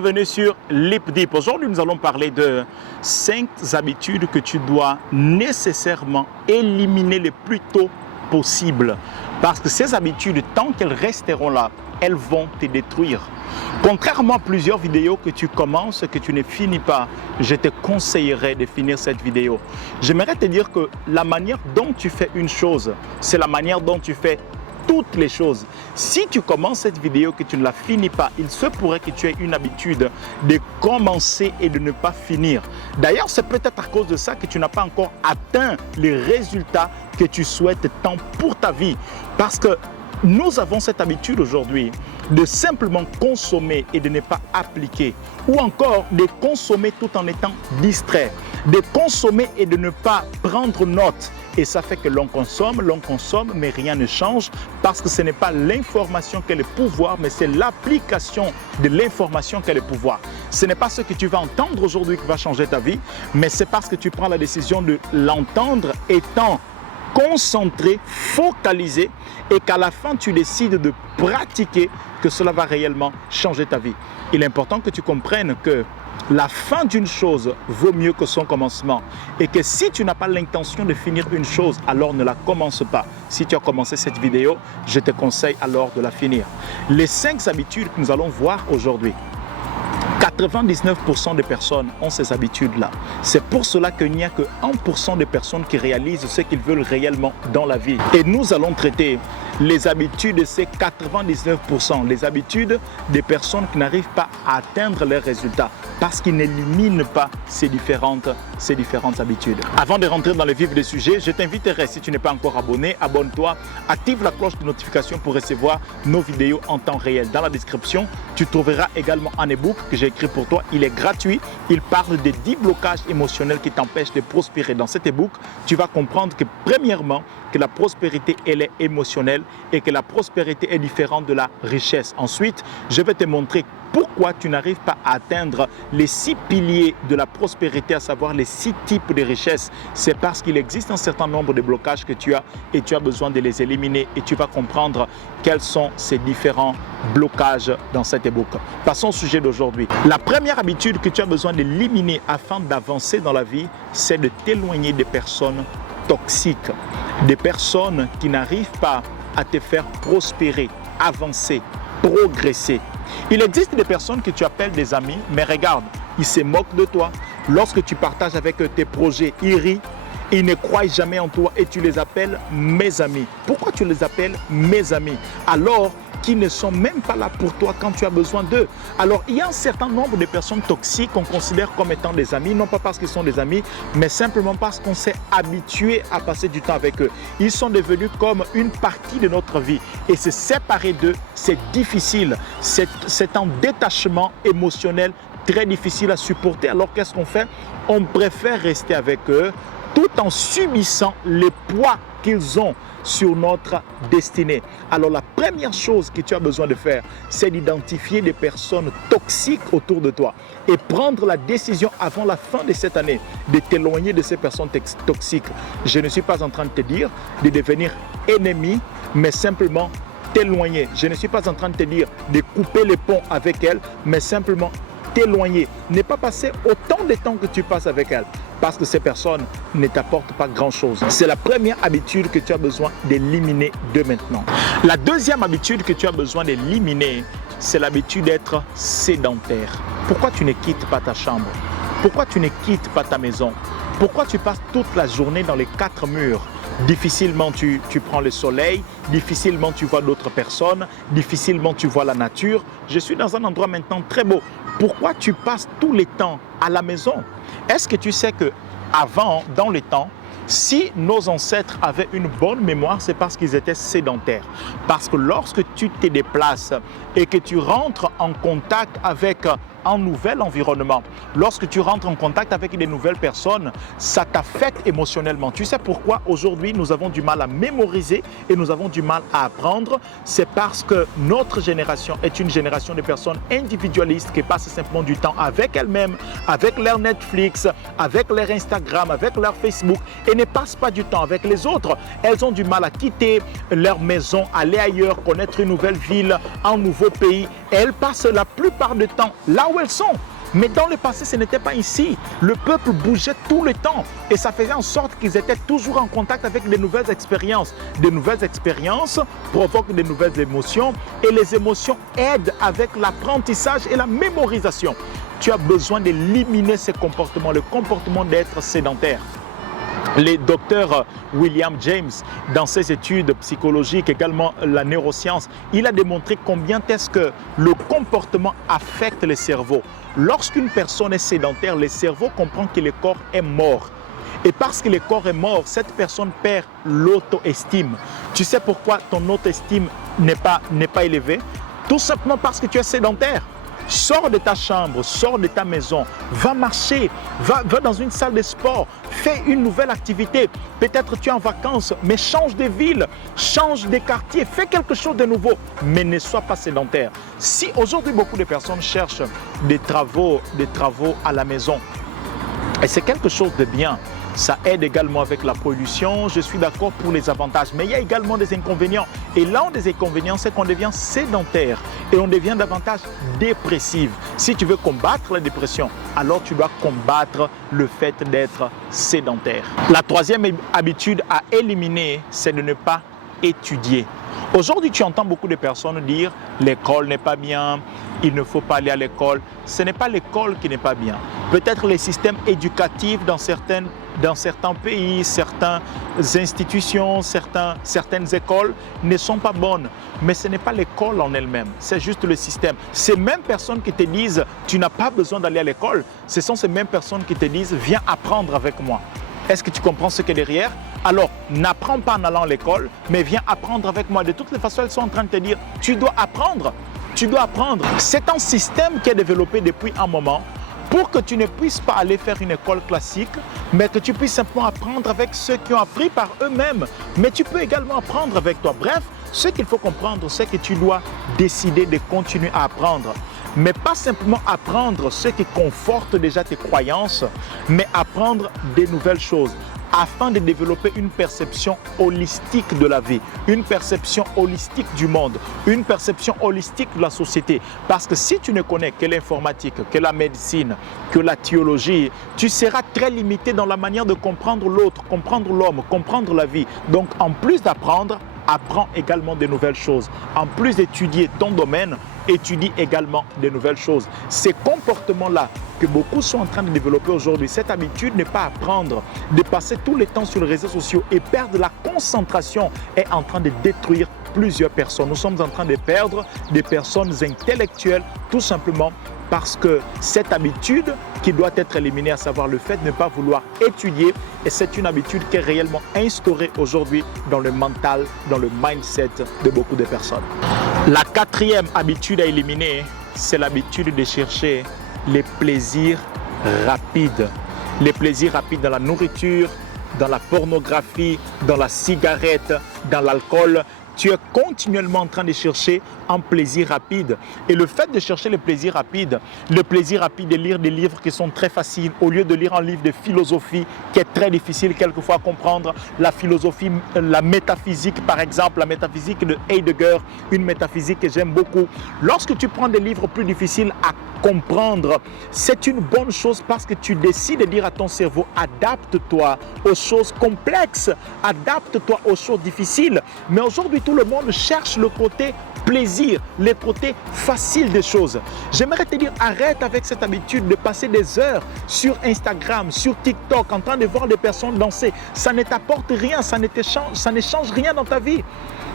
bienvenue sur Lip Deep. Aujourd'hui, nous allons parler de 5 habitudes que tu dois nécessairement éliminer le plus tôt possible. Parce que ces habitudes, tant qu'elles resteront là, elles vont te détruire. Contrairement à plusieurs vidéos que tu commences et que tu ne finis pas, je te conseillerais de finir cette vidéo. J'aimerais te dire que la manière dont tu fais une chose, c'est la manière dont tu fais toutes les choses. Si tu commences cette vidéo que tu ne la finis pas, il se pourrait que tu aies une habitude de commencer et de ne pas finir. D'ailleurs, c'est peut-être à cause de ça que tu n'as pas encore atteint les résultats que tu souhaites tant pour ta vie. Parce que nous avons cette habitude aujourd'hui de simplement consommer et de ne pas appliquer, ou encore de consommer tout en étant distrait, de consommer et de ne pas prendre note. Et ça fait que l'on consomme, mais rien ne change parce que ce n'est pas l'information qui est le pouvoir, mais c'est l'application de l'information qui est le pouvoir. Ce n'est pas ce que tu vas entendre aujourd'hui qui va changer ta vie, mais c'est parce que tu prends la décision de l'entendre étant concentré, focalisé, et qu'à la fin tu décides de pratiquer, que cela va réellement changer ta vie. Il est important que tu comprennes que la fin d'une chose vaut mieux que son commencement, et que si tu n'as pas l'intention de finir une chose, alors ne la commence pas. Si tu as commencé cette vidéo, je te conseille alors de la finir. Les 5 habitudes que nous allons voir aujourd'hui, 99% des personnes ont ces habitudes-là. C'est pour cela qu'il n'y a que 1% de personnes qui réalisent ce qu'ils veulent réellement dans la vie. Et nous allons traiter les habitudes de ces 99%, les habitudes des personnes qui n'arrivent pas à atteindre leurs résultats parce qu'ils n'éliminent pas ces différentes habitudes. Avant de rentrer dans le vif du sujet, je t'inviterai, si tu n'es pas encore abonné, abonne-toi, active la cloche de notification pour recevoir nos vidéos en temps réel. Dans la description, tu trouveras également un e-book que j'ai écrit pour toi. Il est gratuit. Il parle des 10 blocages émotionnels qui t'empêchent de prospérer. Dans cet e-book, tu vas comprendre que premièrement, que la prospérité, elle est émotionnelle et que la prospérité est différente de la richesse. Ensuite, je vais te montrer pourquoi tu n'arrives pas à atteindre les 6 piliers de la prospérité, à savoir les 6 types de richesses. C'est parce qu'il existe un certain nombre de blocages que tu as et tu as besoin de les éliminer, et tu vas comprendre quels sont ces différents blocages dans cet e-book. Passons au sujet d'aujourd'hui. La première habitude que tu as besoin d'éliminer afin d'avancer dans la vie, c'est de t'éloigner des personnes toxiques, des personnes qui n'arrivent pas à te faire prospérer, avancer, progresser. Il existe des personnes que tu appelles des amis, mais regarde, ils se moquent de toi. Lorsque tu partages avec eux tes projets, ils rient, ils ne croient jamais en toi et tu les appelles mes amis. Pourquoi tu les appelles mes amis alors qu'ils ne sont même pas là pour toi quand tu as besoin d'eux? Alors, il y a un certain nombre de personnes toxiques qu'on considère comme étant des amis, non pas parce qu'ils sont des amis, mais simplement parce qu'on s'est habitué à passer du temps avec eux. Ils sont devenus comme une partie de notre vie et se séparer d'eux, c'est difficile. C'est un détachement émotionnel très difficile à supporter. Alors, qu'est-ce qu'on fait? On préfère rester avec eux tout en subissant le poids qu'ils ont sur notre destinée. Alors la première chose que tu as besoin de faire, c'est d'identifier des personnes toxiques autour de toi et prendre la décision avant la fin de cette année de t'éloigner de ces personnes toxiques. Je ne suis pas en train de te dire de devenir ennemi, mais simplement t'éloigner. Je ne suis pas en train de te dire de couper les ponts avec elles, mais simplement t'éloigner. Ne pas passer autant de temps que tu passes avec elles, parce que ces personnes ne t'apportent pas grand-chose. C'est la première habitude que tu as besoin d'éliminer de maintenant. La deuxième habitude que tu as besoin d'éliminer, c'est l'habitude d'être sédentaire. Pourquoi tu ne quittes pas ta chambre? Pourquoi tu ne quittes pas ta maison? Pourquoi tu passes toute la journée dans les 4 murs? Difficilement tu prends le soleil, difficilement tu vois d'autres personnes, difficilement tu vois la nature. Je suis dans un endroit maintenant très beau. Pourquoi tu passes tout le temps à la maison? Est-ce que tu sais que avant, dans le temps, si nos ancêtres avaient une bonne mémoire, c'est parce qu'ils étaient sédentaires. Parce que lorsque tu te déplaces et que tu rentres en contact avec un nouvel environnement, lorsque tu rentres en contact avec de nouvelles personnes, ça t'affecte émotionnellement. Tu sais pourquoi aujourd'hui nous avons du mal à mémoriser et nous avons du mal à apprendre? C'est parce que notre génération est une génération de personnes individualistes qui passent simplement du temps avec elles-mêmes, avec leur Netflix, avec leur Instagram, avec leur Facebook, et ne passent pas du temps avec les autres. Elles ont du mal à quitter leur maison, aller ailleurs, connaître une nouvelle ville, un nouveau pays. Et elles passent la plupart du temps là où où elles sont. Mais dans le passé, ce n'était pas ici. Le peuple bougeait tout le temps et ça faisait en sorte qu'ils étaient toujours en contact avec de nouvelles expériences. De nouvelles expériences provoquent de nouvelles émotions et les émotions aident avec l'apprentissage et la mémorisation. Tu as besoin d'éliminer ces comportements, le comportement d'être sédentaire. Le docteur William James, dans ses études psychologiques, également la neuroscience, il a démontré combien est-ce que le comportement affecte le cerveau. Lorsqu'une personne est sédentaire, le cerveau comprend que le corps est mort. Et parce que le corps est mort, cette personne perd l'auto-estime. Tu sais pourquoi ton auto-estime n'est pas élevée? Tout simplement parce que tu es sédentaire. Sors de ta chambre, sors de ta maison, va marcher, va dans une salle de sport, fais une nouvelle activité. Peut-être tu es en vacances, mais change de ville, change de quartier, fais quelque chose de nouveau, mais ne sois pas sédentaire. Si aujourd'hui beaucoup de personnes cherchent des travaux à la maison, et c'est quelque chose de bien, ça aide également avec la pollution, je suis d'accord pour les avantages, mais il y a également des inconvénients. Et l'un des inconvénients, c'est qu'on devient sédentaire et on devient davantage dépressif. Si tu veux combattre la dépression, alors tu dois combattre le fait d'être sédentaire. La troisième habitude à éliminer, c'est de ne pas étudier. Aujourd'hui, tu entends beaucoup de personnes dire « l'école n'est pas bien, il ne faut pas aller à l'école ». Ce n'est pas l'école qui n'est pas bien. Peut-être les systèmes éducatifs dans certains pays, certaines institutions, certaines écoles ne sont pas bonnes. Mais ce n'est pas l'école en elle-même, c'est juste le système. Ces mêmes personnes qui te disent « tu n'as pas besoin d'aller à l'école », ce sont ces mêmes personnes qui te disent « viens apprendre avec moi ». Est-ce que tu comprends ce qu'il y a derrière? Alors, n'apprends pas en allant à l'école, mais viens apprendre avec moi. De toutes les façons, elles sont en train de te dire, tu dois apprendre. Tu dois apprendre. C'est un système qui est développé depuis un moment pour que tu ne puisses pas aller faire une école classique, mais que tu puisses simplement apprendre avec ceux qui ont appris par eux-mêmes. Mais tu peux également apprendre avec toi. Bref, ce qu'il faut comprendre, c'est que tu dois décider de continuer à apprendre. Mais pas simplement apprendre ce qui conforte déjà tes croyances, mais apprendre des nouvelles choses afin de développer une perception holistique de la vie, une perception holistique du monde, une perception holistique de la société. Parce que si tu ne connais que l'informatique, que la médecine, que la théologie, tu seras très limité dans la manière de comprendre l'autre, comprendre l'homme, comprendre la vie. Donc en plus d'apprendre, apprends également de nouvelles choses. En plus d'étudier ton domaine, étudie également de nouvelles choses. Ces comportements-là que beaucoup sont en train de développer aujourd'hui, cette habitude n'est pas apprendre, de passer tout le temps sur les réseaux sociaux et perdre la concentration est en train de détruire plusieurs personnes. Nous sommes en train de perdre des personnes intellectuelles tout simplement parce que cette habitude qui doit être éliminée, à savoir le fait de ne pas vouloir étudier, et c'est une habitude qui est réellement instaurée aujourd'hui dans le mental, dans le mindset de beaucoup de personnes. La quatrième habitude à éliminer, c'est l'habitude de chercher les plaisirs rapides. Les plaisirs rapides dans la nourriture, dans la pornographie, dans la cigarette, dans l'alcool. Tu es continuellement en train de chercher un plaisir rapide. Et le fait de chercher le plaisir rapide de lire des livres qui sont très faciles, au lieu de lire un livre de philosophie qui est très difficile quelquefois à comprendre, la philosophie, la métaphysique par exemple, la métaphysique de Heidegger, une métaphysique que j'aime beaucoup. Lorsque tu prends des livres plus difficiles à comprendre, c'est une bonne chose parce que tu décides de dire à ton cerveau, adapte-toi aux choses complexes, adapte-toi aux choses difficiles. Mais aujourd'hui, tout le monde cherche le côté plaisir, le côté facile des choses. J'aimerais te dire, arrête avec cette habitude de passer des heures sur Instagram, sur TikTok, en train de voir des personnes danser. Ça ne t'apporte rien, ça ne change rien dans ta vie.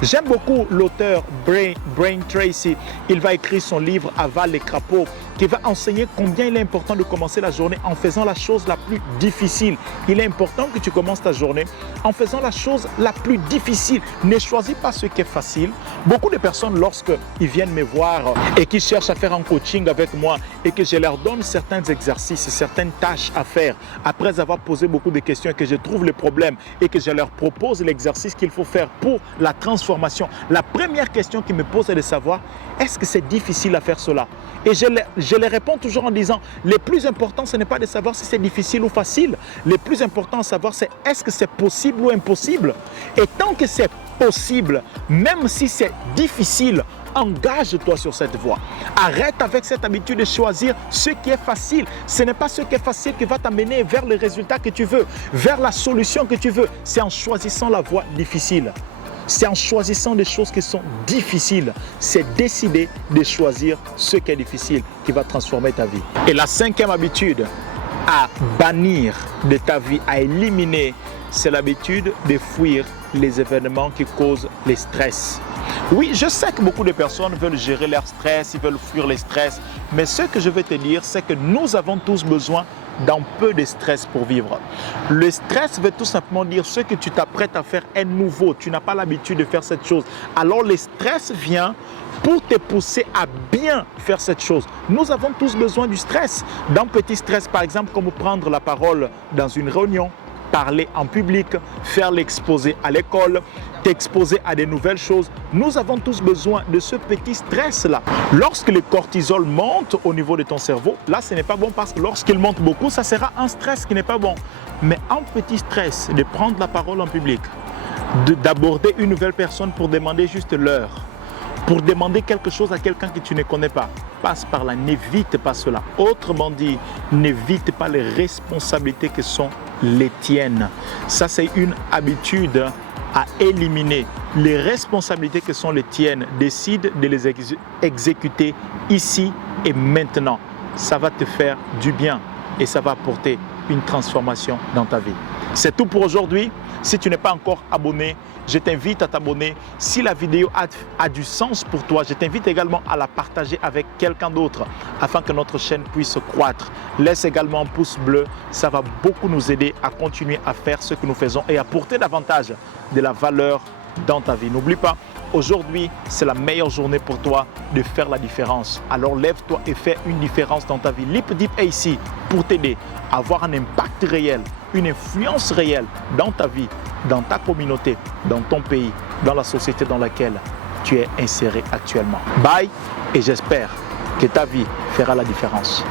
J'aime beaucoup l'auteur Brian Tracy. Il va écrire son livre « Avale les crapauds » qui va enseigner combien il est important de commencer la journée en faisant la chose la plus difficile. Il est important que tu commences ta journée en faisant la chose la plus difficile. Ne choisis pas ce qui est facile. Beaucoup de personnes, lorsqu'ils viennent me voir et qui cherchent à faire un coaching avec moi et que je leur donne certains exercices, certaines tâches à faire, après avoir posé beaucoup de questions et que je trouve le problème et que je leur propose l'exercice qu'il faut faire pour la transformation, la première question qu'ils me posent est de savoir, est-ce que c'est difficile à faire cela? Et je je les réponds toujours en disant, le plus important, ce n'est pas de savoir si c'est difficile ou facile. Le plus important à savoir, c'est est-ce que c'est possible ou impossible. Et tant que c'est possible, même si c'est difficile, engage-toi sur cette voie. Arrête avec cette habitude de choisir ce qui est facile. Ce n'est pas ce qui est facile qui va t'amener vers le résultat que tu veux, vers la solution que tu veux. C'est en choisissant la voie difficile. C'est en choisissant des choses qui sont difficiles. C'est décider de choisir ce qui est difficile qui va transformer ta vie. Et la cinquième habitude à bannir de ta vie, à éliminer, c'est l'habitude de fuir les événements qui causent le stress. Oui, je sais que beaucoup de personnes veulent gérer leur stress, ils veulent fuir le stress, mais ce que je vais te dire, c'est que nous avons tous besoin d'un peu de stress pour vivre. Le stress veut tout simplement dire ce que tu t'apprêtes à faire est nouveau, tu n'as pas l'habitude de faire cette chose. Alors le stress vient pour te pousser à bien faire cette chose. Nous avons tous besoin du stress. D'un petit stress, par exemple, comme prendre la parole dans une réunion, parler en public, faire l'exposé à l'école, t'exposer à de nouvelles choses. Nous avons tous besoin de ce petit stress-là. Lorsque le cortisol monte au niveau de ton cerveau, là, ce n'est pas bon parce que lorsqu'il monte beaucoup, ça sera un stress qui n'est pas bon. Mais un petit stress de prendre la parole en public, d'aborder une nouvelle personne pour demander juste l'heure, pour demander quelque chose à quelqu'un que tu ne connais pas, passe par là, n'évite pas cela. Autrement dit, n'évite pas les responsabilités qui sont les tiennes. Ça, c'est une habitude à éliminer. Les responsabilités qui sont les tiennes, décide de les exécuter ici et maintenant. Ça va te faire du bien et ça va apporter une transformation dans ta vie. C'est tout pour aujourd'hui. Si tu n'es pas encore abonné, je t'invite à t'abonner. Si la vidéo a du sens pour toi, je t'invite également à la partager avec quelqu'un d'autre afin que notre chaîne puisse croître. Laisse également un pouce bleu, ça va beaucoup nous aider à continuer à faire ce que nous faisons et à apporter davantage de la valeur dans ta vie. N'oublie pas, aujourd'hui, c'est la meilleure journée pour toi de faire la différence. Alors lève-toi et fais une différence dans ta vie. Leap Deep est ici pour t'aider à avoir un impact réel, une influence réelle dans ta vie, dans ta communauté, dans ton pays, dans la société dans laquelle tu es inséré actuellement. Bye et j'espère que ta vie fera la différence.